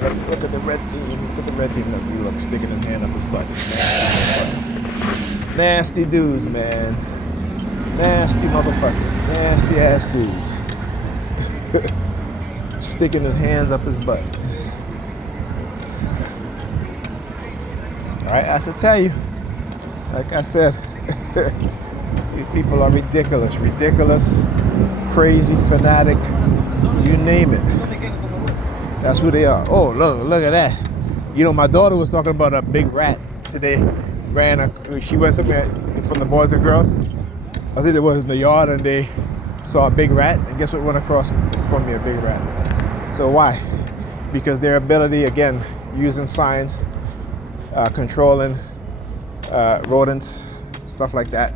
Look at the red team. Look at the red team. Look, sticking his hand up his butt. Nasty dudes, man. Nasty motherfuckers. Nasty ass dudes. Sticking his hands up his butt. All right, I should tell you. Like I said, these people are ridiculous. Ridiculous, crazy, fanatic, you name it. That's who they are. Oh, look at that. You know, my daughter was talking about a big rat today. She went somewhere from the Boys and Girls. I think it was in the yard, and they saw a big rat. And guess what went across from me? A big rat. So why? Because their ability, again, using science, controlling rodents, stuff like that.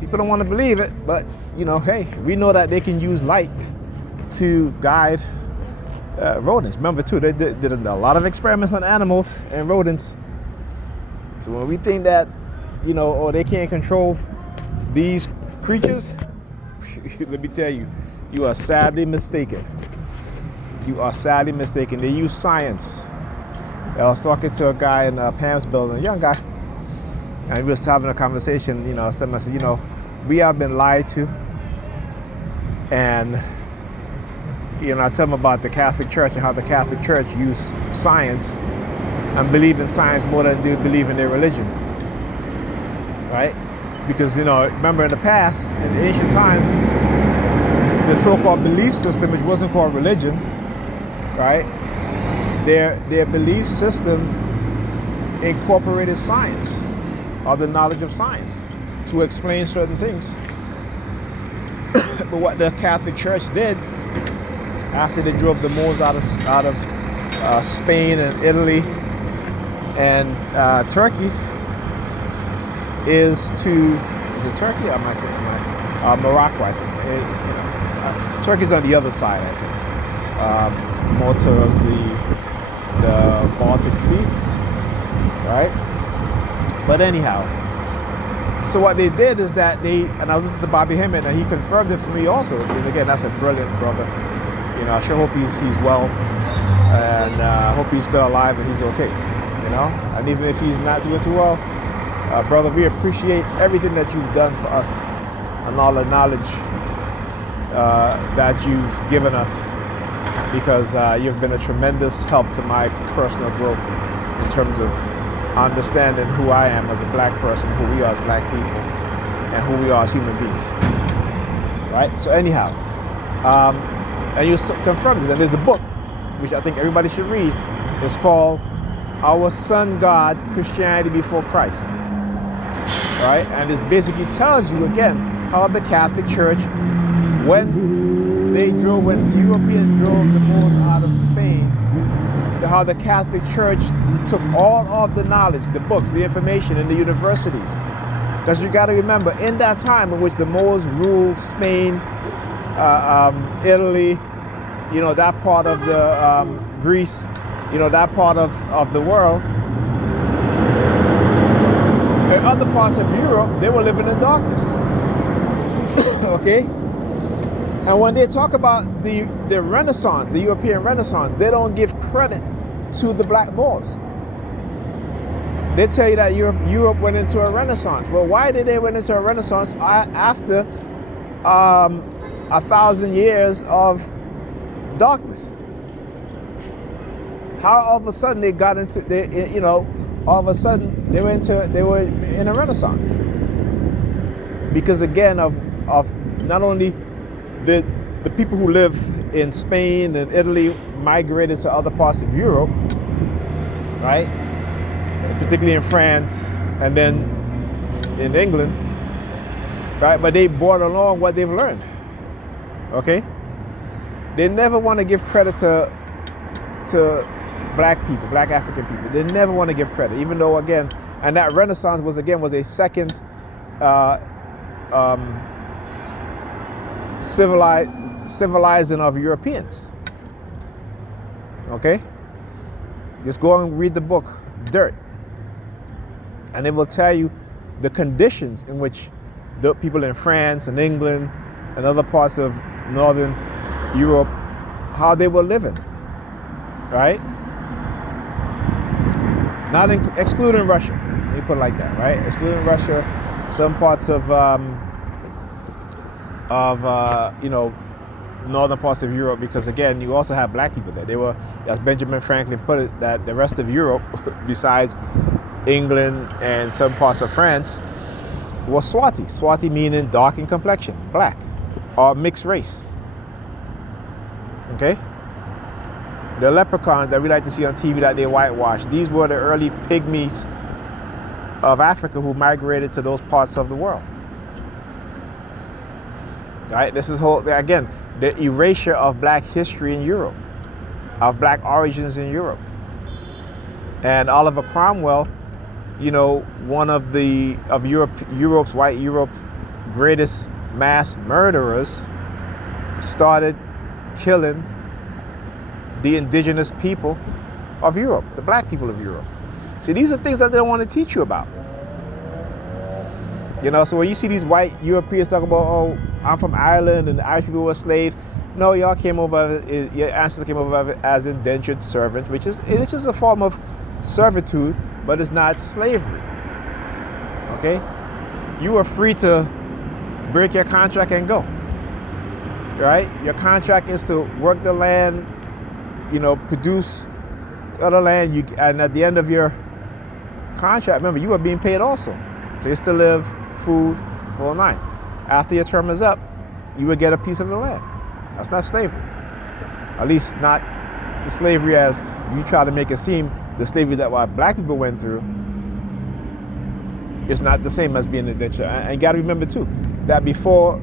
People don't want to believe it, but you know, hey, we know that they can use light to guide rodents. Remember too, they did a lot of experiments on animals and rodents. So when we think that, you know, or they can't control these creatures, let me tell you, you are sadly mistaken. You are sadly mistaken. They use science. I was talking to a guy in Pam's building, a young guy, and we was having a conversation. You know, I said, you know, we have been lied to, and you know, I tell him about the Catholic Church and how the Catholic Church use science and believe in science more than they believe in their religion, right? Because, you know, remember in the past, in the ancient times, the so-called belief system, which wasn't called religion, right? Their belief system incorporated science, or the knowledge of science, to explain certain things. But what the Catholic Church did, after they drove the Moors out of Spain and Italy and Turkey, is it Turkey? Or am I saying Morocco? I think. Turkey's on the other side, I think, more towards the Baltic Sea, right? But anyhow, so what they did is that and I listened to Bobby Hemmett, and he confirmed it for me also, because again, that's a brilliant brother. You know, I sure hope he's well, and I hope he's still alive and he's okay, you know? And even if he's not doing too well, brother, we appreciate everything that you've done for us and all the knowledge that you've given us, because you've been a tremendous help to my personal growth in terms of understanding who I am as a black person, who we are as black people, and who we are as human beings, right? So anyhow, and you confirm this, and there's a book which I think everybody should read. It's called Our Sun God, Christianity Before Christ, right? And this basically tells you, again, how the Catholic Church, when the Europeans drove the Moors out of Spain, how the Catholic Church took all of the knowledge, the books, the information in the universities. Because you got to remember, in that time in which the Moors ruled Spain, Italy, you know, that part of the Greece, you know, that part of the world, in other parts of Europe, they were living in darkness. Okay? And when they talk about the Renaissance, the European Renaissance, they don't give credit to the black Moors. They tell you that Europe went into a Renaissance. Well, why did they went into a Renaissance after 1,000 years of darkness? How all of a sudden they got into, all of a sudden they were in a Renaissance? Because again, of not only the people who live in Spain and Italy migrated to other parts of Europe, right? Particularly in France and then in England, right? But they brought along what they've learned, okay? They never want to give credit to black people, black African people. They never want to give credit, even though, again, and that Renaissance was a second civilizing of Europeans. Okay? Just go and read the book, Dirt. And it will tell you the conditions in which the people in France and England and other parts of Northern Europe, how they were living. right? Not excluding Russia. Let me put it like that, right? Excluding Russia, some parts of northern parts of Europe, because again, you also have black people there. They were, as Benjamin Franklin put it, that the rest of Europe, besides England and some parts of France, was Swati. Swati meaning dark in complexion, black, or mixed race. Okay? The leprechauns that we like to see on TV that they whitewash, these were the early pygmies of Africa who migrated to those parts of the world. Right? This is again, the erasure of black history in Europe, of black origins in Europe. And Oliver Cromwell, one of Europe's white Europe's greatest mass murderers, started killing the indigenous people of Europe, the black people of Europe. See, these are things that they don't want to teach you about. So when you see these white Europeans talk about, oh, I'm from Ireland and the Irish people were slaves. No, y'all came over, your ancestors came over as indentured servants, which is a form of servitude, but it's not slavery. Okay? You are free to break your contract and go. Right? Your contract is to work the land, produce other land, and at the end of your contract, remember, you are being paid also. Place to live, food, whole nine. After your term is up, you would get a piece of the land. That's not slavery. At least not the slavery as you try to make it seem, the slavery that what black people went through is not the same as being indentured. And you got to remember too, that before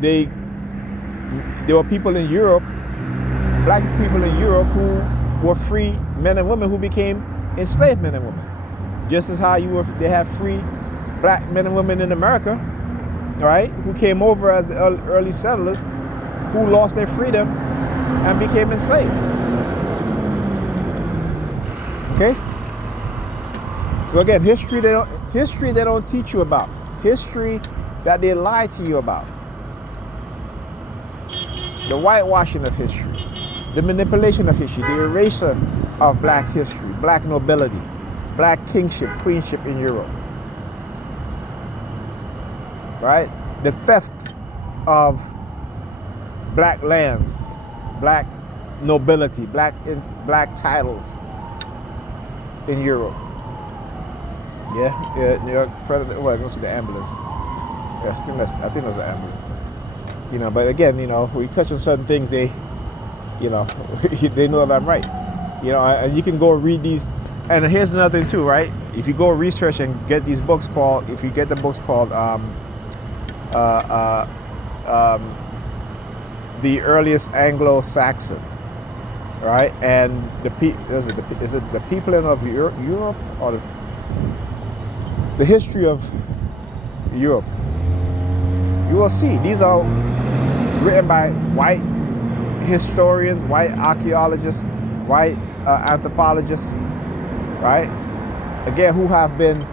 there were people in Europe, black people in Europe who were free men and women who became enslaved men and women. Just as how they have free black men and women in America, right, who came over as the early settlers, who lost their freedom and became enslaved. Okay? So again, history they don't teach you about. History that they lie to you about. The whitewashing of history, the manipulation of history, the erasure of black history, black nobility, black kingship, queenship in Europe. Right? The theft of black lands, black nobility, black titles in Europe. Yeah, New York president. Well, it goes to the ambulance. Yeah, I think that's an ambulance. But again, when you touch on certain things, they know that I'm right. And you can go read these. And here's another thing too, right? If you go research and get these books called, the earliest Anglo-Saxon, right? And is it the people of Europe or the history of Europe? You will see these are written by white historians, white archaeologists, white anthropologists, right? Again, who have been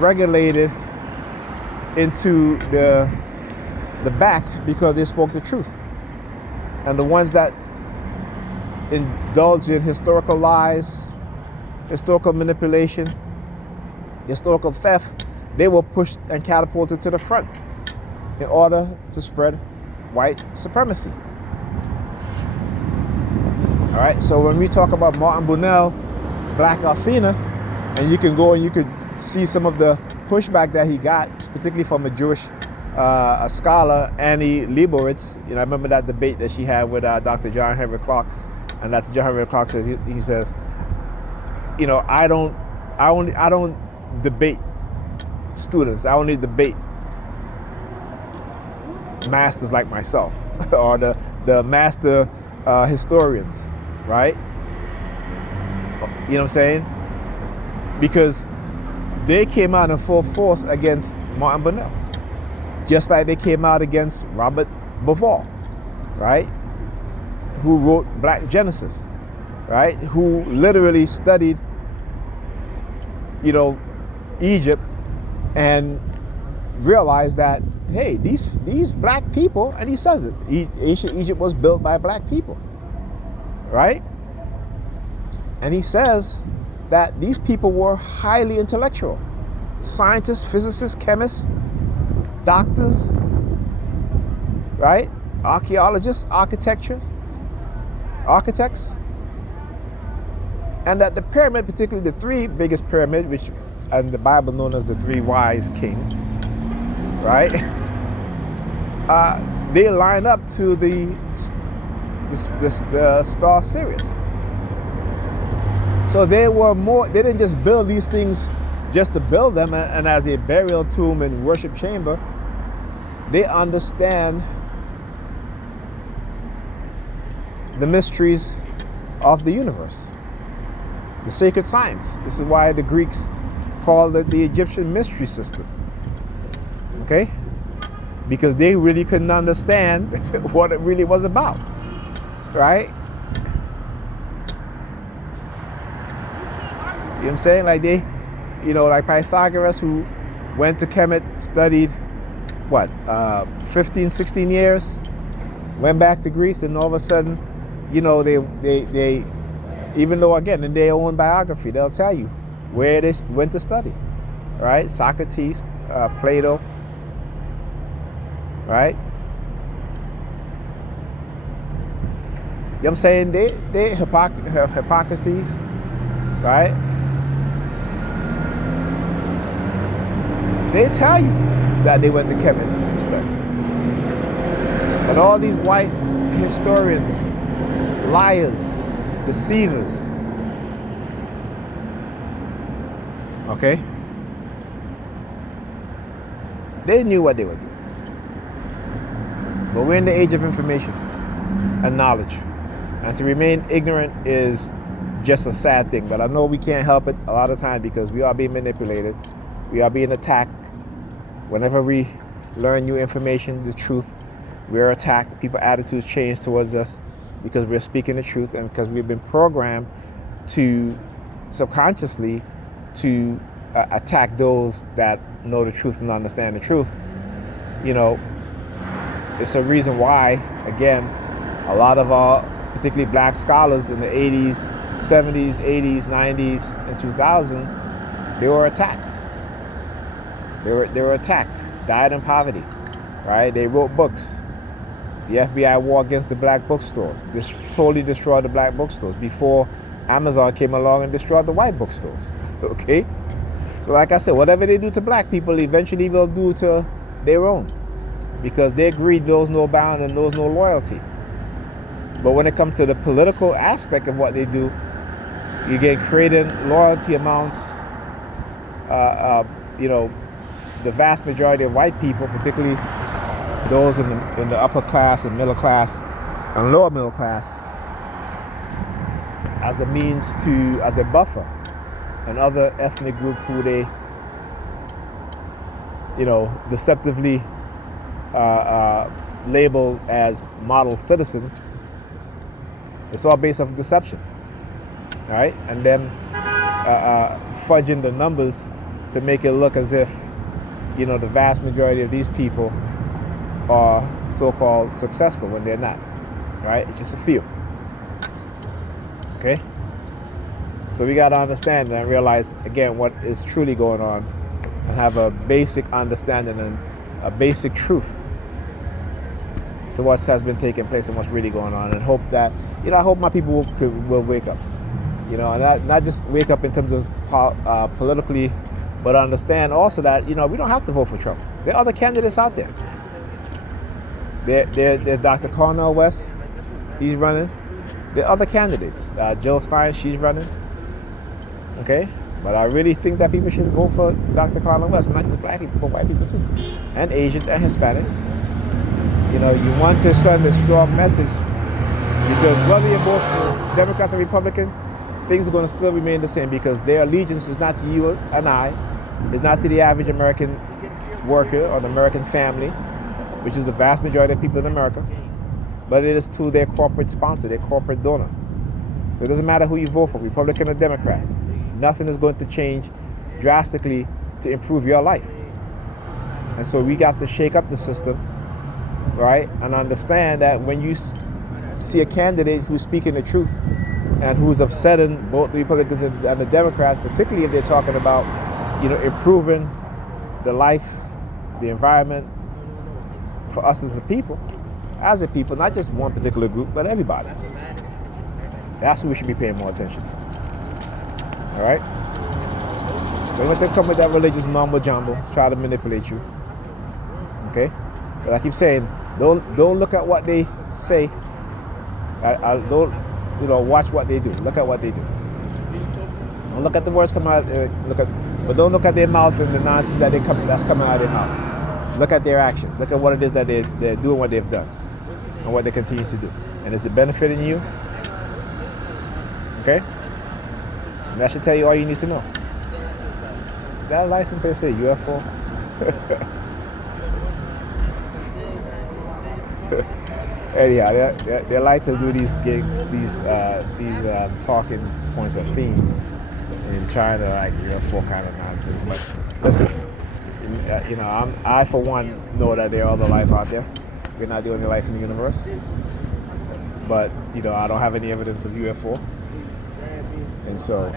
regulated into the back because they spoke the truth. And the ones that indulged in historical lies, historical manipulation, historical theft, they were pushed and catapulted to the front in order to spread white supremacy. All right, so when we talk about Martin Bunnell, Black Athena, and you can go and you could see some of the pushback that he got, particularly from a Jewish a scholar, Annie Leibovitz. I remember that debate that she had with Dr. John Henry Clark, and Dr. John Henry Clark says he says, I don't debate students. I only debate masters like myself or the master historians, right? You know what I'm saying? Because they came out in full force against Martin Bunnell, just like they came out against Robert Bauval, right? Who wrote Black Genesis, right? Who literally studied, Egypt and realized that, hey, these black people, and he says it, ancient Egypt was built by black people, right? And he says that these people were highly intellectual. Scientists, physicists, chemists, doctors, right? Archaeologists, architects. And that the pyramid, particularly the three biggest pyramid, which in the Bible known as the three wise kings, right? They line up to the star Sirius. So they didn't just build these things just to build them and as a burial tomb and worship chamber. They understand the mysteries of the universe, the sacred science. This is why the Greeks called it the Egyptian mystery system. Okay? Because they really couldn't understand what it really was about, right? You know what I'm saying? Like like Pythagoras, who went to Kemet, studied, 15, 16 years, went back to Greece, and all of a sudden, they even though, again, in their own biography, they'll tell you where they went to study, right? Socrates, Plato, right? You know what I'm saying? They Hippocrates, right? They tell you that they went to Kemet to study. And all these white historians, liars, deceivers, okay? They knew what they were doing. But we're in the age of information and knowledge. And to remain ignorant is just a sad thing. But I know we can't help it a lot of times because we are being manipulated. We are being attacked. Whenever we learn new information, the truth, we are attacked. People's attitudes change towards us because we're speaking the truth and because we've been programmed to subconsciously to attack those that know the truth and understand the truth. It's a reason why, again, a lot of our, particularly black scholars in the 80s, 70s, 80s, 90s, and 2000s, they were attacked. They were attacked, died in poverty, right? They wrote books. The FBI war against the black bookstores. This totally destroyed the black bookstores before Amazon came along and destroyed the white bookstores, okay? So like I said, whatever they do to black people, eventually they'll do to their own because their greed knows no bound and knows no loyalty. But when it comes to the political aspect of what they do, you get creating loyalty amounts, the vast majority of white people, particularly those in the upper class and middle class and lower middle class, as a buffer, and other ethnic group who they, deceptively labeled as model citizens. It's all based off deception, right? And then fudging the numbers to make it look as if, the vast majority of these people are so-called successful when they're not, right? It's just a few, okay? So we got to understand and realize, again, what is truly going on and have a basic understanding and a basic truth to what has been taking place and what's really going on, and hope that, I hope my people will wake up, and not just wake up in terms of politically, but understand also that, we don't have to vote for Trump. There are other candidates out there. There's Dr. Cornel West, he's running. There are other candidates. Jill Stein, she's running. Okay? But I really think that people should vote for Dr. Cornel West, not just black people, but white people too. And Asians and Hispanics. You want to send a strong message because whether you're both Democrats or Republican, things are going to still remain the same because their allegiance is not to you and I, it's not to the average American worker or the American family, which is the vast majority of people in America, but it is to their corporate sponsor, their corporate donor. So it doesn't matter who you vote for, Republican or Democrat. Nothing is going to change drastically to improve your life. And so we got to shake up the system, right? And understand that when you see a candidate who's speaking the truth and who's upsetting both the Republicans and the Democrats, particularly if they're talking about, improving the life, the environment for us as a people, not just one particular group, but everybody. That's what we should be paying more attention to. All right? Don't let them come with that religious mumbo jumbo, try to manipulate you. Okay? But I keep saying, don't look at what they say. Don't watch what they do. Look at what they do. Don't look at the words come out. But don't look at their mouth and the nonsense that's coming out of their mouth. Look at their actions. Look at what it is that they're doing, what they've done, and what they continue to do. And is it benefiting you? Okay? And that should tell you all you need to know. That license plate say UFO. Anyhow, they like to do these gigs, these talking points or themes, and trying to like UFO kind of nonsense. But listen, I for one know that there are other life out there. We're not the only life in the universe. But I don't have any evidence of UFO, and so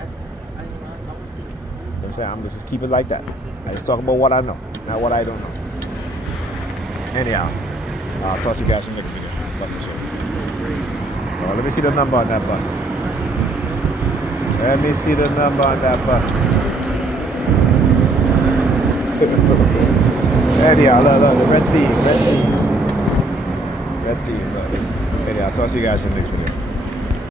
I'm saying I'm just keep it like that. I just talk about what I know, not what I don't know. Anyhow, I'll talk to you guys in the next video. Bus is over. Oh, let me see the number on that bus. Let me see the number on that bus. Anyhow, look, the red theme. Look. Anyhow, I'll talk to you guys in the next video.